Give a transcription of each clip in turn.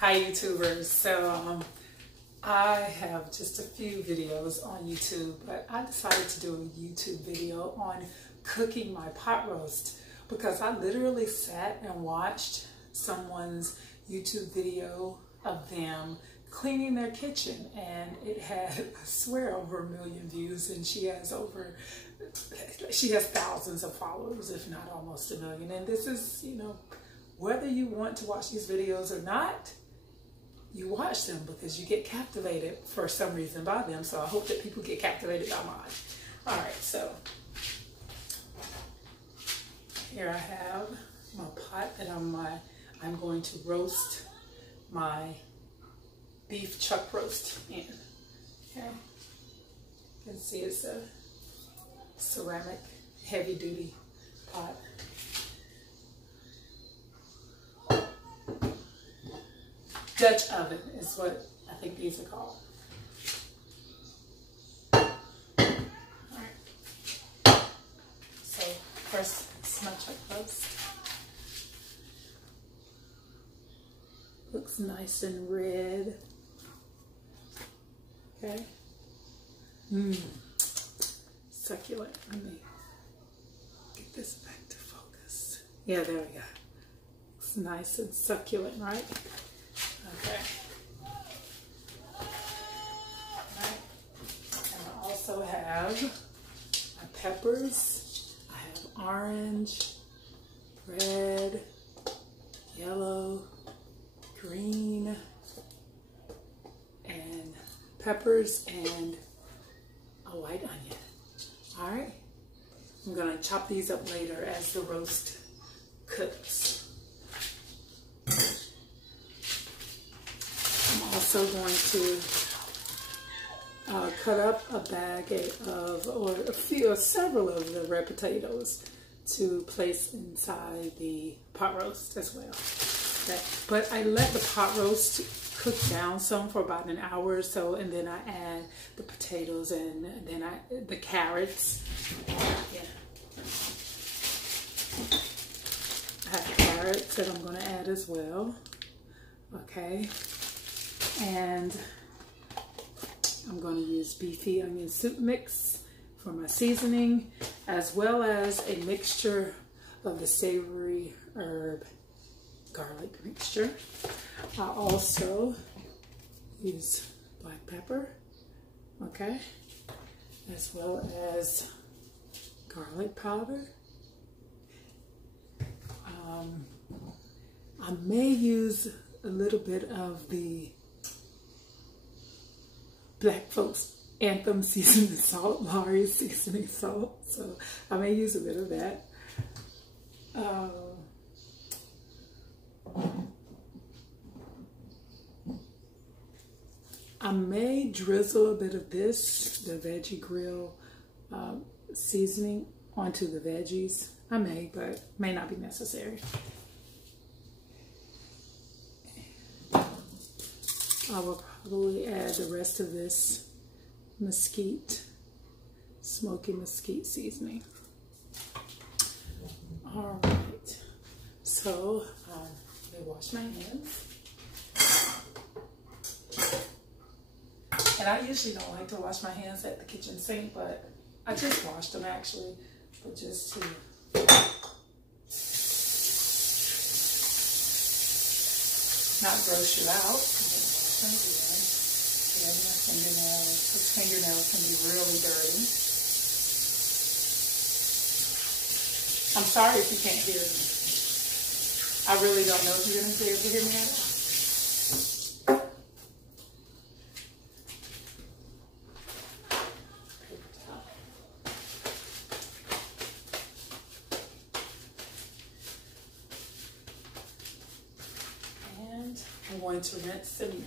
Hi YouTubers. So I have just a few videos on YouTube, but I decided to do a YouTube video on cooking my pot roast because I literally sat and watched someone's YouTube video of them cleaning their kitchen, and it had, I swear, over 1 million views, and she has thousands of followers, if not almost 1 million. And this is, whether you want to watch these videos or not, you watch them because you get captivated for some reason by them. So I hope that people get captivated by mine. All right, so here I have my pot that I'm going to roast my beef chuck roast in. Okay, you can see it's a ceramic heavy duty pot. Dutch oven is what I think these are called. Alright. So first, it's my chuck roast. Looks nice and red. Okay. Succulent. Let me get this back to focus. Yeah, there we go. It's nice and succulent, right? Okay. Alright. And I also have my peppers. I have orange, red, yellow, green, and peppers and a white onion. Alright. I'm going to chop these up later as the roast cooks. Also going to cut up a bag of, or several of the red potatoes to place inside the pot roast as well. Okay. But I let the pot roast cook down some for about an hour or so, and then I add the potatoes and then the carrots. Yeah. I have carrots that I'm going to add as well. Okay. And I'm going to use beefy onion soup mix for my seasoning, as well as a mixture of the savory herb garlic mixture. I also use black pepper, okay, as well as garlic powder. I may use a little bit of the Black Folks Anthem seasoning salt, Laurie's seasoning salt, so I may use a bit of that. I may drizzle a bit of this, the Veggie Grill seasoning, onto the veggies. I may, but may not be necessary. I will probably add the rest of this mesquite, smoky mesquite seasoning. All right, so let me wash my hands. And I usually don't like to wash my hands at the kitchen sink, but I just washed them actually, but just to not gross you out. Again, my fingernails, because fingernails can be really dirty. I'm sorry if you can't hear me. I really don't know if you're going to be able to hear me at all. And I'm going to rinse the meat.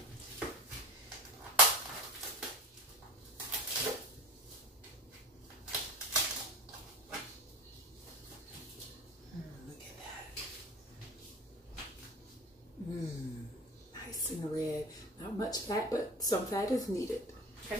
Nice and red. Not much fat, but some fat is needed. Okay.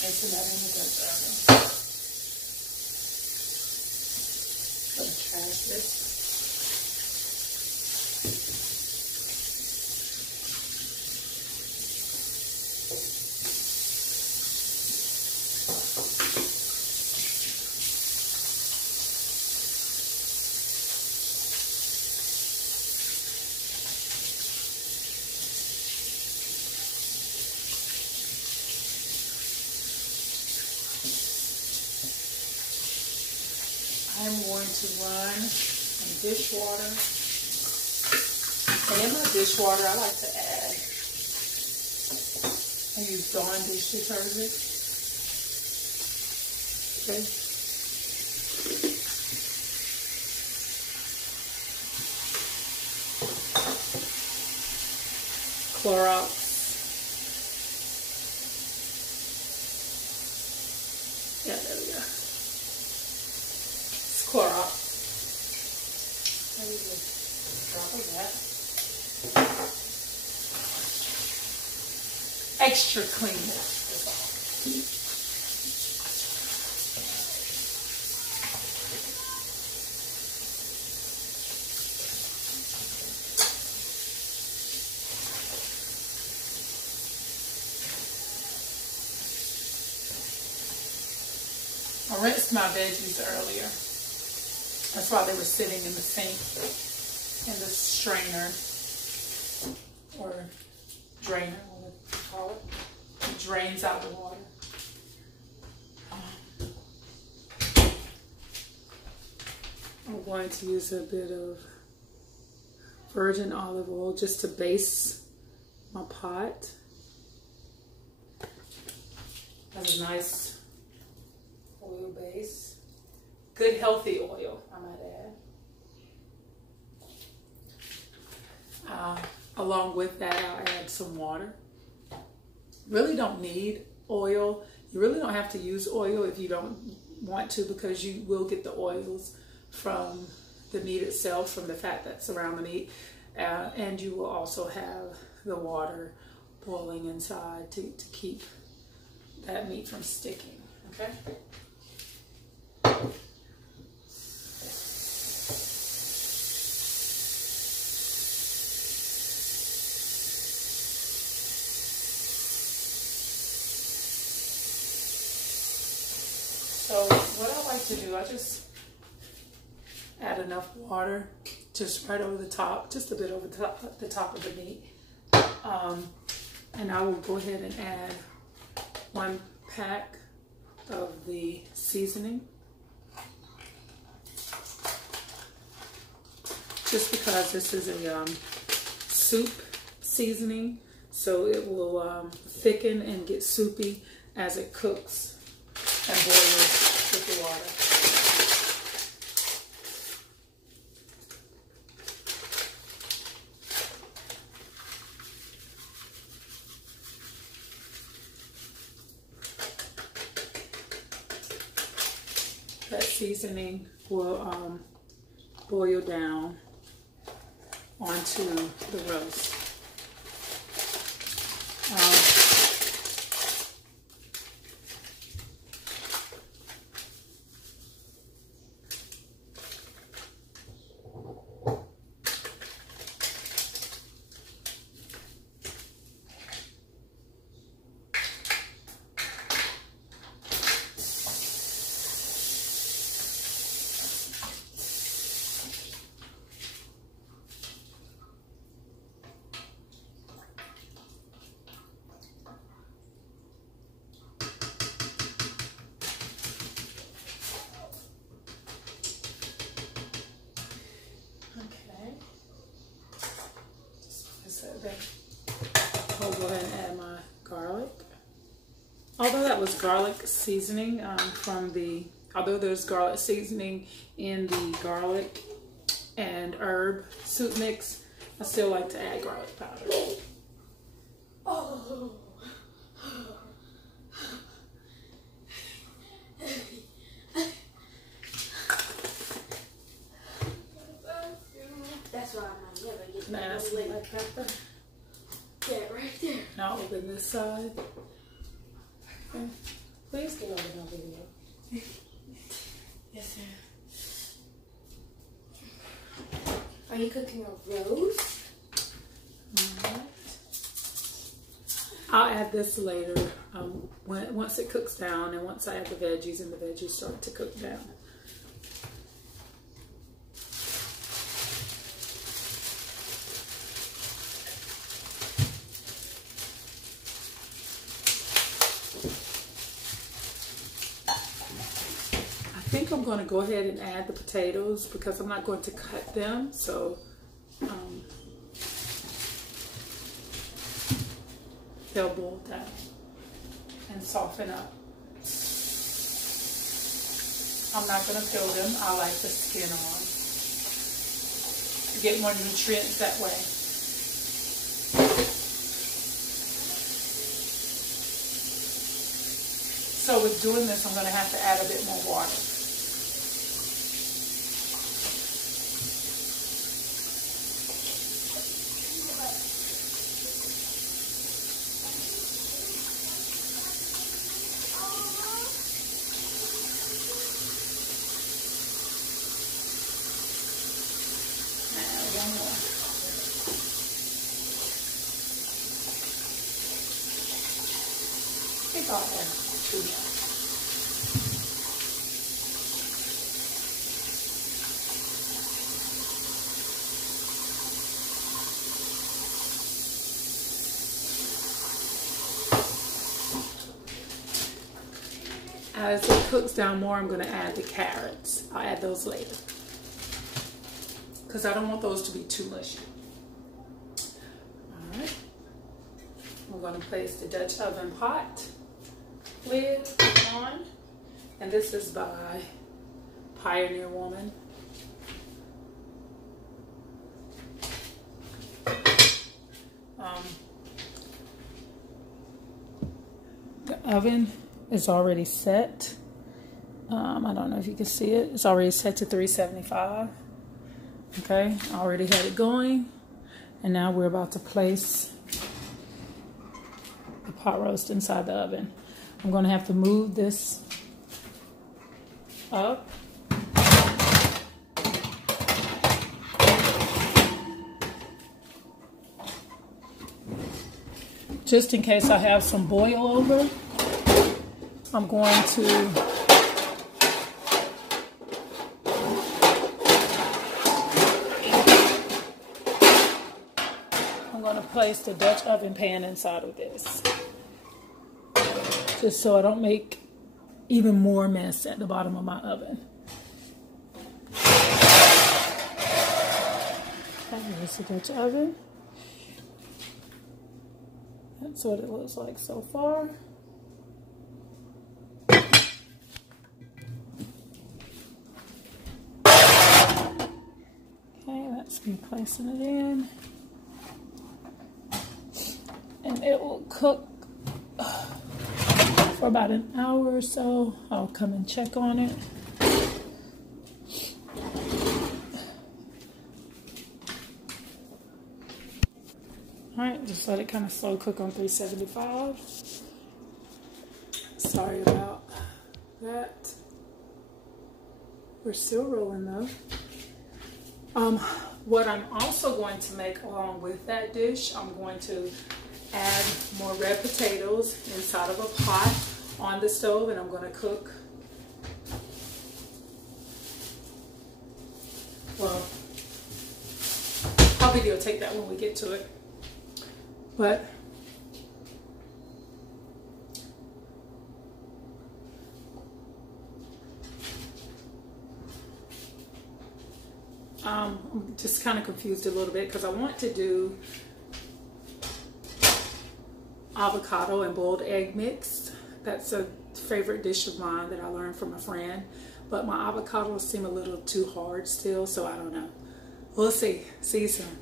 Mixing that in with that garlic. Gonna trash this. I'm going to run some dishwater. And in my dishwater, I like to add, I use Dawn dish detergent. Okay. Clorox. Yeah, there we go. Clorox. I use a drop of that. Extra cleanness is all. I rinsed my veggies earlier. That's why they were sitting in the sink, in the strainer, or drainer, what do you call it? It drains out the water. I'm going to use a bit of virgin olive oil just to base my pot. Has a nice oil base. Good healthy oil, I might add. Along with that, I'll add some water. Really don't need oil. You really don't have to use oil if you don't want to, because you will get the oils from the meat itself, from the fat that's around the meat. And you will also have the water boiling inside to keep that meat from sticking, okay? So what I like to do, I just add enough water, just right over the top, just a bit over the top of the meat. And I will go ahead and add 1 pack of the seasoning. Just because this is a soup seasoning, so it will thicken and get soupy as it cooks and boils with the water. That seasoning will boil down onto the roast. I'll go ahead and add my garlic. Although that was garlic seasoning although there's garlic seasoning in the garlic and herb soup mix, I still like to add garlic powder. Oh. That's why I'm never getting Nice black pepper. Yeah, right there. Now open this side. Okay. Please get over my video. Yes, sir. Are you cooking a roast? Alright. I'll add this later once it cooks down and once I add the veggies and the veggies start to cook down. I think I'm going to go ahead and add the potatoes because I'm not going to cut them, so they'll boil down and soften up. I'm not going to peel them. I like the skin on to get more nutrients that way. So with doing this, I'm going to have to add a bit more water. As it cooks down more, I'm going to add the carrots. I'll add those later because I don't want those to be too mushy. All right. I'm going to place the Dutch oven pot lid on, and this is by Pioneer Woman. The oven is already set. I don't know if you can see it. It's already set to 375. Okay, I already had it going. And now we're about to place the pot roast inside the oven. I'm going to have to move this up. Just in case I have some boil over, I'm going to place the Dutch oven pan inside of this, just so I don't make even more mess at the bottom of my oven. Here's the Dutch oven. That's what it looks like so far. Okay, that's me placing it in. And it will cook for about an hour or so. I'll come and check on it. Alright, just let it kind of slow cook on 375. Sorry about that. We're still rolling though. What I'm also going to make along with that dish, I'm going to add more red potatoes inside of a pot on the stove, and I'm going to cook. Well, I'll videotape that when we get to it. But I'm just kind of confused a little bit because I want to do avocado and boiled egg mix. That's a favorite dish of mine that I learned from a friend, but my avocados seem a little too hard still, so I don't know. We'll see. See you soon.